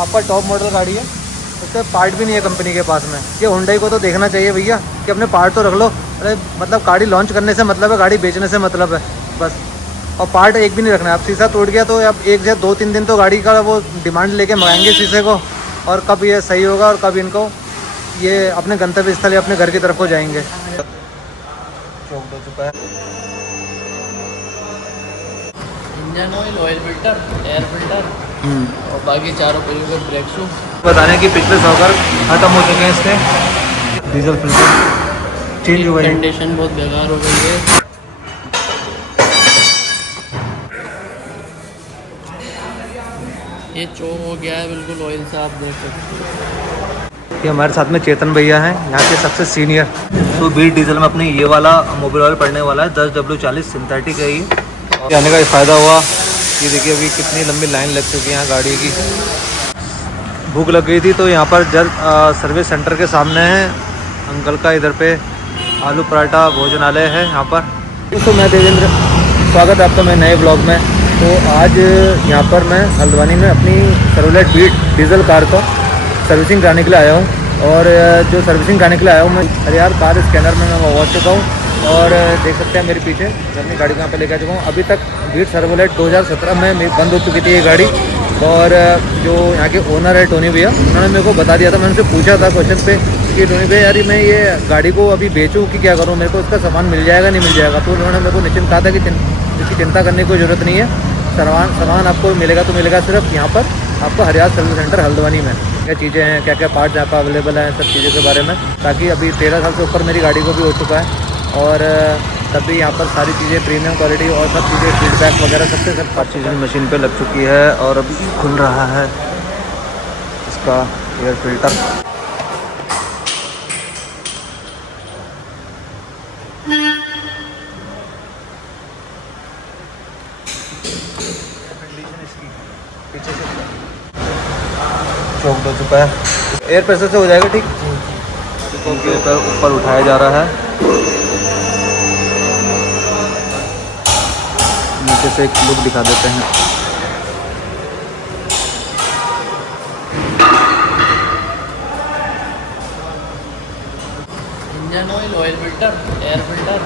आपका top model गाड़ी है, उसके पार्ट भी नहीं है कंपनी के पास में। ये हुंडई को तो देखना चाहिए भैया कि अपने पार्ट तो रख लो। अरे मतलब गाड़ी लॉन्च करने से मतलब है, गाड़ी बेचने से मतलब है बस। और पार्ट एक भी नहीं रखना है। अब शीशा टूट गया तो अब 1 से 2-3 दिन तो गाड़ी का वो डिमांड लेके मंगाएंगे शीशे को, और कब ये सही होगा और कब इनको ये अपने गंतव्य स्थल या अपने घर की तरफ को जाएंगे। चौक हो चुका है। Engine oil, oil filter, air filter और बाकी चारों पहियों के ब्रेक शू। बताने कि पिछले सॉकर खत्म हो चुके हैं इसके। डीजल फिल्टर चेंज हुआ है। कंडीशन बहुत बेकार हो गई है। ये चोक हो गया है बिल्कुल ऑयल से, आप देख सकते हो। ये हमारे साथ में चेतन भैया हैं, यहाँ के सबसे सीनियर। तो 20 डीजल में अपने ये वाला मोबिल ऑयल पड़ने वाला है, 10W40 सिंथेटिक है ये। और आने का फ़ायदा हुआ, ये देखिए अभी कितनी लंबी लाइन लग चुकी है यहाँ गाड़ी की। भूख लग गई थी तो यहाँ पर सर्विस सेंटर के सामने है अंकल का, इधर पे आलू पराठा भोजनालय है यहाँ पर। तो मैं देवेंद्र, स्वागत है आपका मेरे नए ब्लॉग में। तो आज यहाँ पर मैं हल्द्वानी में अपनी शेवरलेट बीट डीजल कार का सर्विसिंग कराने के लिए आया हूँ। और जो सर्विसिंग कराने के लिए आया हूँ मैं, अरे यार कार स्कैनर में मैं पहुँच चुका हूँ। और देख सकते हैं मेरे पीछे मैं अपनी गाड़ी को यहाँ पर लेकर आ चुका हूँ। अभी तक बीट शेवरलेट 2017 में बंद हो चुकी थी ये गाड़ी। और जो यहाँ के ओनर है टोनी भैया, उन्होंने मेरे को बता दिया था। मैंने उनसे पूछा था क्वेश्चन पे कि टोनी भैया यार मैं ये गाड़ी को अभी बेचूँ कि क्या करूँ, मेरे को इसका सामान मिल जाएगा नहीं मिल जाएगा। तो उन्होंने मेरे को निश्चिंत कहा था कि इसकी चिंता करने की कोई ज़रूरत नहीं है, सामान आपको मिलेगा तो मिलेगा सिर्फ यहाँ पर आपको हरियाल सर्विस सेंटर हल्द्वानी में। क्या चीज़ें हैं, क्या क्या पार्ट यहाँ पर अवेलेबल हैं, सब चीज़ों के बारे में। ताकि अभी 13 साल से ऊपर मेरी गाड़ी को भी हो चुका है, और तब भी यहाँ पर सारी चीज़ें प्रीमियम क्वालिटी और सब चीज़ें फीडबैक वगैरह सबसे सब ऑक्सीजन मशीन पे लग चुकी है। और अभी खुल रहा है इसका एयर फिल्टर। पीछे से चौक हो चुका है, एयर प्रेशर से हो जाएगा ठीक। तो ऊपर उठाया जा रहा है, नीचे से एक लुक दिखा देते हैं। Engine oil, oil filter, air filter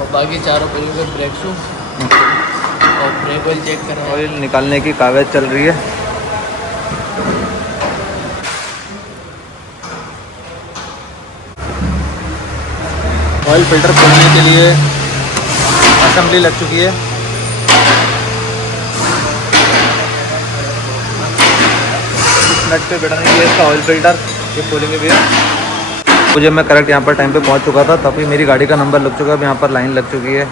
और बाकी चारों पहियों के ब्रेक शू और ब्रेक ऑयल चेक कर रहे हैं। ऑयल निकालने की कागज़ चल रही है। ऑयल फिल्टर खोलने के लिए असेंबली लग चुकी है। इस नट पे बैठने के लिए इसका ऑयल फिल्टर ये खोलेंगे भैया। मुझे मैं करेक्ट यहाँ पर टाइम पे पहुँच चुका था, तभी मेरी गाड़ी का नंबर लग चुका है। अब यहाँ पर लाइन लग चुकी है। यहाँ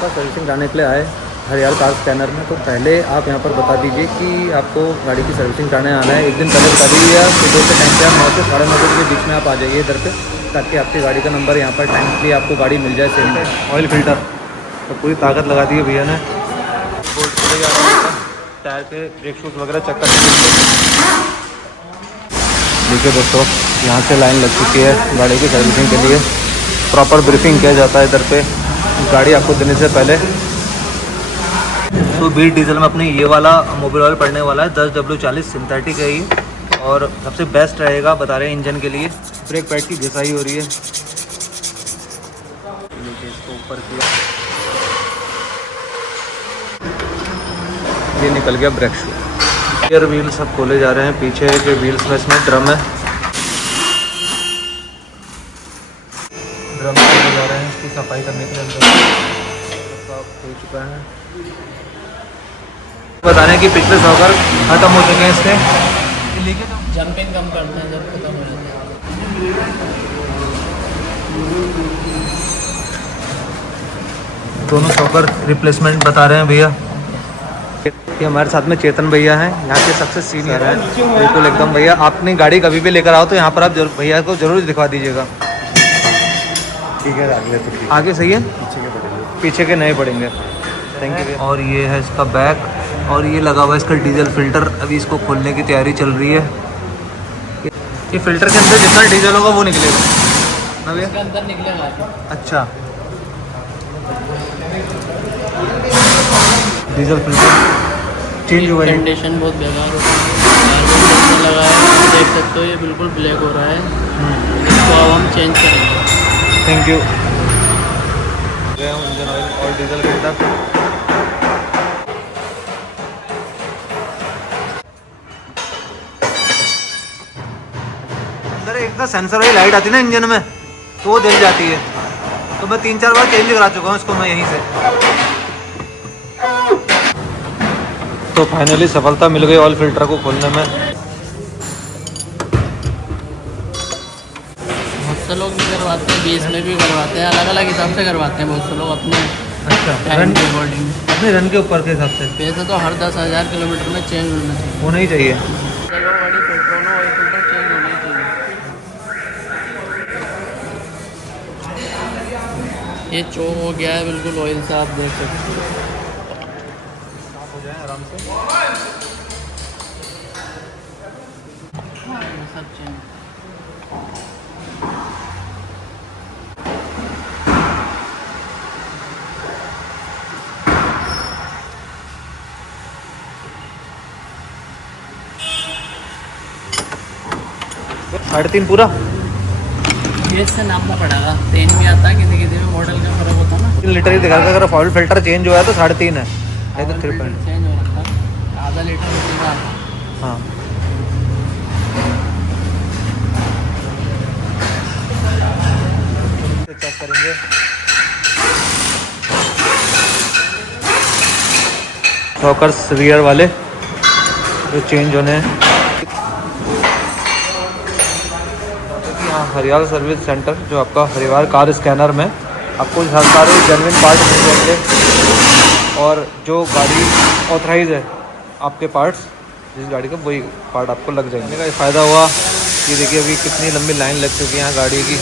पर सर्विसिंग कराने के लिए आए हरियाल कार स्कैनर में। तो पहले आप यहाँ पर बता दीजिए कि आपको गाड़ी की सर्विसिंग कराने आना है। एक दिन पहले बता दीजिए, या सुबह के टाइम पे आप 9 से 9:30 के बीच में आप आ जाइए इधर पे, ताकि आपकी गाड़ी का नंबर यहाँ पर टाइम के लिए आपको गाड़ी मिल जाए सेम। ऑयल फिल्टर तो पूरी ताकत लगा दी है भैया ने। बोल्ट पूरे जा रहा है, टायर के ब्रेक शूज वगैरह चेक करने के लिए। देखिए दोस्तों, यहाँ से लाइन लग चुकी है गाड़ी की सर्विसिंग के लिए। प्रॉपर ब्रीफिंग किया जाता है इधर पे गाड़ी आपको देने से पहले। तो 20 डीजल में अपने ये वाला मोबिल ऑयल पड़ने वाला है, 10W40 सिंथेटिक है ये, और सबसे बेस्ट रहेगा बता रहे हैं इंजन के लिए। ब्रेक पैड की घिसाई हो रही है, इसको ऊपर किया, ये निकल गया ब्रेक शू। एयर व्हील सब खोले जा रहे हैं, पीछे के व्हील्स में इसमें ड्रम है, ड्रम खोले जा रहे हैं इसकी सफाई करने के लिए। साफ हो चुका है। बताने कि पिछले सॉकर खत्म हो चुके हैं इसके। जंपिंग कम करते हैं जब खत्म हो जाते हैं। दोनों सॉकर रिप्लेसमेंट बता रहे हैं भैया। ये हमारे साथ में चेतन भैया हैं, यहाँ के सबसे सीनियर हैं बिल्कुल एकदम। भैया अपनी गाड़ी कभी भी लेकर आओ तो यहाँ पर आप भैया को जरूर दिखवा दीजिएगा। ठीक है, आगे तो ठीक, आगे सही है, पीछे के पड़ेंगे, पीछे के नहीं पड़ेंगे। Thank you. और ये है इसका बैक, और ये लगा हुआ है इसका डीजल फिल्टर। अभी इसको खोलने की तैयारी चल रही है। ये फिल्टर के अंदर जितना डीजल होगा वो निकलेगा ना भैया? इसके अंदर निकलेगा। अच्छा, डीजल फिल्टर चेंज हुआ है। कंडीशन बहुत बेकार हो गई लगा है, देख सकते हो ये बिल्कुल ब्लैक हो रहा है। इसको अब हम चेंज करेंगे। Thank you. गए हम इंजन ऑयल और डीजल के तक। अंदर एक का सेंसर वाली लाइट आती है ना इंजन में, तो वो जल जाती है। तो मैं 3-4 बार चेंज करा चुका हूँ इसको मैं यहीं से। तो फाइनली सफलता मिल गई ऑयल फिल्टर को खोलने में। बहुत से लोग भी करवाते हैं, 20 में भी करवाते हैं, अलग अलग हिसाब से करवाते हैं बहुत से लोग अपने अच्छा, टाइम के अकॉर्डिंग। अपने रन के ऊपर के हिसाब से वैसे तो हर 10,000 किलोमीटर में चेंज होना चाहिए। होना ही चाहिए। चलो गाड़ी पेट्रोल ऑयल फिल्टर चेंज होना ही चाहिए। ये चो हो गया है बिल्कुल ऑयल से, आप देख सकते हो। हो जाए आराम से। ये सब चेंज। साढ़े 3 पूरा ये इससे नापना पड़ेगा, 3 भी आता है, किसी किसी में मॉडल का फर्क होता है ना। 3 लीटर ही दिखा था। अगर ऑयल फिल्टर चेंज हुआ है तो 3.5 है, नहीं तो 3 चेंज हो रखा है, आधा लीटर निकलेगा। हाँ। चेक करेंगे। शॉकर्स रियर वाले जो चेंज होने हैं। हाँ, हरियाल सर्विस सेंटर जो आपका हरिवार कार स्कैनर में आपको हर सारे जेन्युइन पार्ट मिल जाएंगे। और जो गाड़ी ऑथराइज है आपके पार्ट्स, जिस गाड़ी का वही पार्ट आपको लग जाएंगे। का फ़ायदा हुआ कि देखिए अभी कितनी लंबी लाइन लग चुकी है यहाँ गाड़ी की।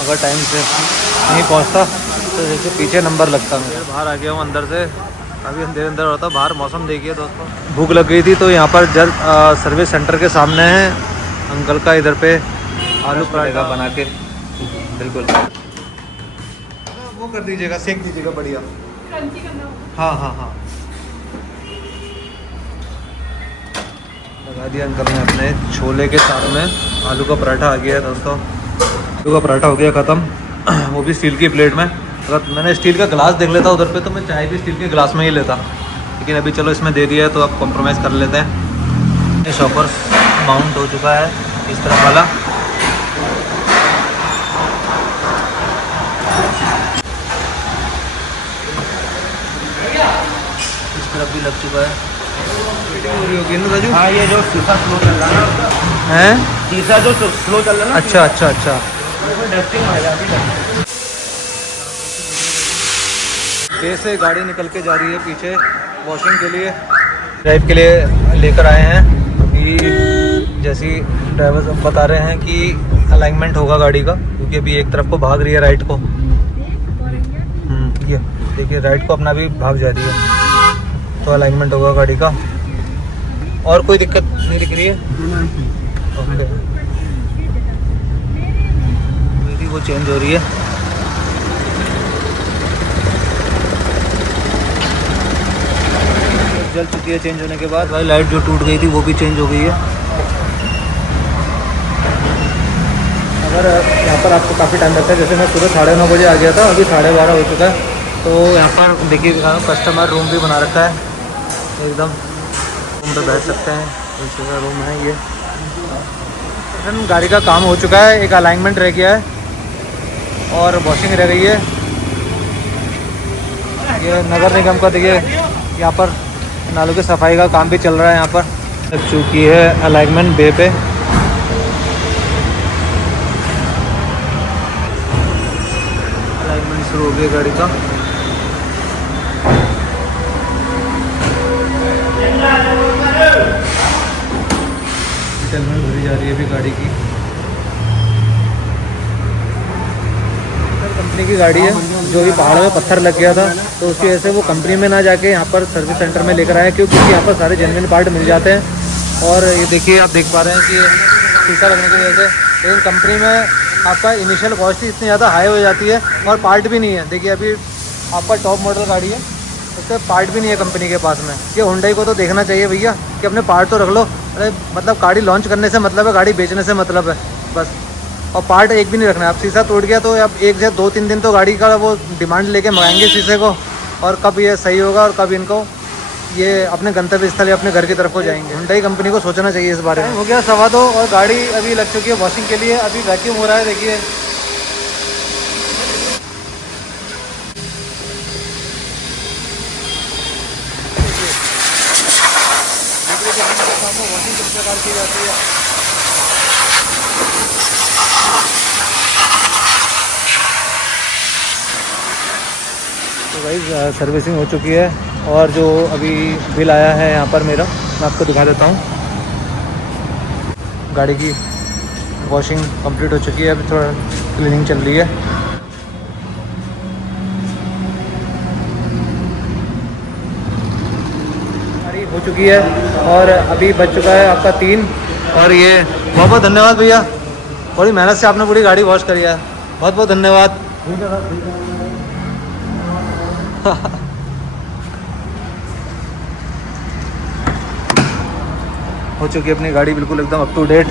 अगर टाइम से नहीं पहुँचता तो जैसे पीछे नंबर लगता है। बाहर आ गया हूँ अंदर से, अभी अंदर अंदर होता। बाहर मौसम देखिए दोस्तों, भूख लग गई थी तो यहाँ पर जल्द सर्विस सेंटर के सामने है अंकल का, इधर पे आलू पराठा बना के बिल्कुल वो कर दीजिएगा, सेक दीजिएगा बढ़िया। हाँ हाँ हाँ, लगा दिया अंकल ने अपने छोले के साथ में। आलू का पराठा आ गया है दोस्तों। आलू का पराठा हो गया ख़त्म, वो भी स्टील की प्लेट में। अगर मैंने स्टील का ग्लास देख लेता उधर पे तो मैं चाय भी स्टील के ग्लास में ही लेता, लेकिन अभी चलो इसमें दे दिया है तो अब कॉम्प्रोमाइज़ कर लेते हैं। ये शॉपर्स माउंट हो चुका है इस तरफ वाला। इस तरफ भी लग चुका है। होगी ना राजू? हाँ, ये जो शीशा स्लो चल रहा है, हैं? शीशा जो स्लो चल रहा है ना, अच्छा अच्छा अच्छा। डस्टिंग हो जाती है। से गाड़ी निकल के जा रही है पीछे वॉशिंग के लिए, ड्राइव के लिए लेकर आए हैं। कि जैसी ड्राइवर बता रहे हैं कि अलाइनमेंट होगा गाड़ी का, क्योंकि अभी एक तरफ को भाग रही है राइट को। ये देखिए राइट को अपना भी भाग जा रही है, तो अलाइनमेंट होगा गाड़ी का। और कोई दिक्कत नहीं दिख रही है? ओके, मेरी वो चेंज हो रही है। जल चुकी है चेंज होने के बाद। भाई लाइट जो टूट गई थी वो भी चेंज हो गई है। अगर यहाँ पर आपको काफ़ी टाइम लगता है, जैसे मैं सुबह 9:30 बजे आ गया था, अभी 12:30 हो चुका है। तो यहाँ पर देखिए कस्टमर रूम भी बना रखा है एकदम, रूम पे बैठ सकते हैं, इस जगह रूम है ये। गाड़ी का काम हो चुका है, एक अलाइनमेंट रह गया है और वॉशिंग रह गई है। ये नगर निगम का देखिए यहाँ पर नालों की सफाई का काम भी चल रहा है। यहाँ पर लग चुकी है अलाइनमेंट बे पे। अलाइनमेंट शुरू हो गया गाड़ी का। डिटेलमेंट भरी जा रही है अभी गाड़ी की। कंपनी की गाड़ी है, जो भी पहाड़ में पत्थर लग गया था तो उसकी वजह से वो कंपनी में ना जाके यहाँ पर सर्विस सेंटर में लेकर आए, क्योंकि यहाँ पर सारे जेन्युइन पार्ट मिल जाते हैं। और ये देखिए आप देख पा रहे हैं कि शीशा लगने की वजह से, लेकिन कंपनी में आपका इनिशियल कॉस्ट ही इतनी ज़्यादा हाई हो जाती है और पार्ट भी नहीं है। देखिए अभी आपका टॉप मॉडल गाड़ी है, उसके पार्ट भी नहीं है कंपनी के पास में। ये हुंडई को तो देखना चाहिए भैया कि अपने पार्ट तो रख लो। अरे मतलब गाड़ी लॉन्च करने से मतलब है, गाड़ी बेचने से मतलब है बस। और पार्ट एक भी नहीं रखना है। अब शीशा टूट गया तो अब 1 से 2-3 दिन तो गाड़ी का वो डिमांड लेके मंगाएंगे शीशे को, और कब ये सही होगा और कब इनको ये अपने गंतव्य स्थल या अपने घर की तरफ को जाएंगे। हुंडई कंपनी को सोचना चाहिए इस बारे में। हो गया 2:15 और गाड़ी अभी लग चुकी है वॉशिंग के लिए। अभी वैक्यूम हो रहा है, देखिए। वॉशिंग किस प्रकार की जाती है। तो भाई सर्विसिंग हो चुकी है, और जो अभी बिल आया है यहाँ पर मेरा, मैं आपको दिखा देता हूँ। गाड़ी की वॉशिंग कंप्लीट हो चुकी है, अभी थोड़ा क्लीनिंग चल रही है। गाड़ी हो चुकी है और अभी बच चुका है आपका 3। और ये बहुत बहुत धन्यवाद भैया, बड़ी मेहनत से आपने पूरी गाड़ी वॉश करी है, बहुत बहुत धन्यवाद। हो चुकी है अपनी गाड़ी बिल्कुल एकदम अप टू डेट।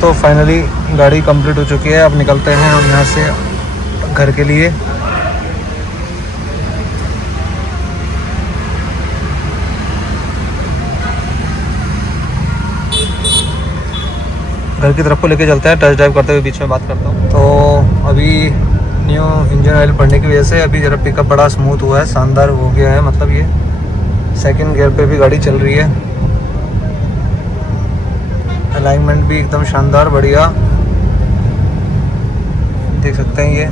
तो फाइनली गाड़ी कंप्लीट हो चुकी है। अब निकलते हैं हम यहाँ से घर के लिए। घर की तरफ को लेके चलते हैं, टेस्ट ड्राइव करते हुए बीच में बात करता हूँ। तो अभी न्यू इंजन ऑयल पड़ने की वजह से अभी ज़रा पिकअप बड़ा स्मूथ हुआ है, शानदार हो गया है। मतलब ये 2nd गियर पे भी गाड़ी चल रही है। अलाइनमेंट भी एकदम शानदार, बढ़िया, देख सकते हैं। ये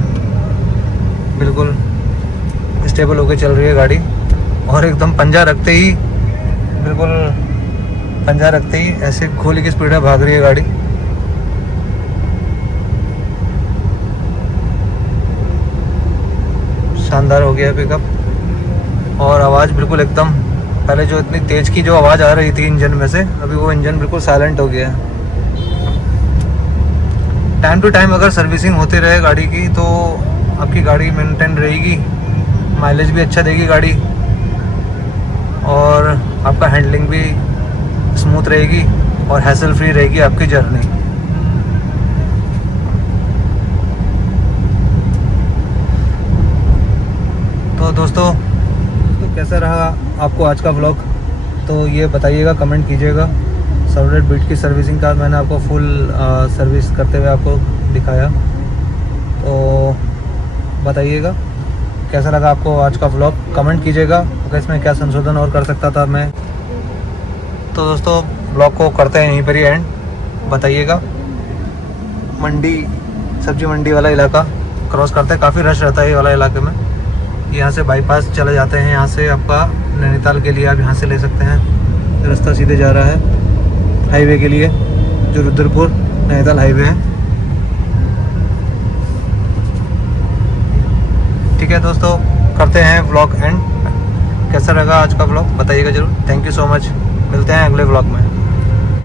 बिल्कुल स्टेबल होके चल रही है गाड़ी, और एकदम पंजा रखते ही, बिल्कुल पंजा रखते ही ऐसे गोली की स्पीड में भाग रही है गाड़ी। शानदार हो गया पिकअप, और आवाज़ बिल्कुल एकदम, पहले जो इतनी तेज़ की जो आवाज़ आ रही थी इंजन में से, अभी वो इंजन बिल्कुल साइलेंट हो गया है। टाइम टू टाइम अगर सर्विसिंग होती रहे गाड़ी की तो आपकी गाड़ी मेंटेन रहेगी, माइलेज भी अच्छा देगी गाड़ी, और आपका हैंडलिंग भी स्मूथ रहेगी, और हैसल फ्री रहेगी आपकी जर्नी। तो दोस्तों, तो कैसा रहा आपको आज का व्लॉग, तो ये बताइएगा, कमेंट कीजिएगा। Chevrolet Beat की सर्विसिंग का मैंने आपको फुल सर्विस करते हुए आपको दिखाया, तो बताइएगा कैसा लगा आपको आज का व्लॉग, कमेंट कीजिएगा कि इसमें क्या संशोधन और कर सकता था मैं। तो दोस्तों, व्लॉग को करते हैं यहीं पर ही एंड। बताइएगा, मंडी, सब्जी मंडी वाला इलाका क्रॉस करते हैं, काफ़ी रश रहता है ये वाला इलाके में। यहाँ से बाईपास चले जाते हैं, यहाँ से आपका नैनीताल के लिए आप यहाँ से ले सकते हैं। रास्ता सीधे जा रहा है हाईवे के लिए, जो रुद्रपुर नैनीताल हाईवे है। ठीक है दोस्तों, करते हैं व्लॉग एंड। कैसा लगा आज का व्लॉग बताइएगा ज़रूर। थैंक यू सो मच, मिलते हैं अगले व्लॉग में।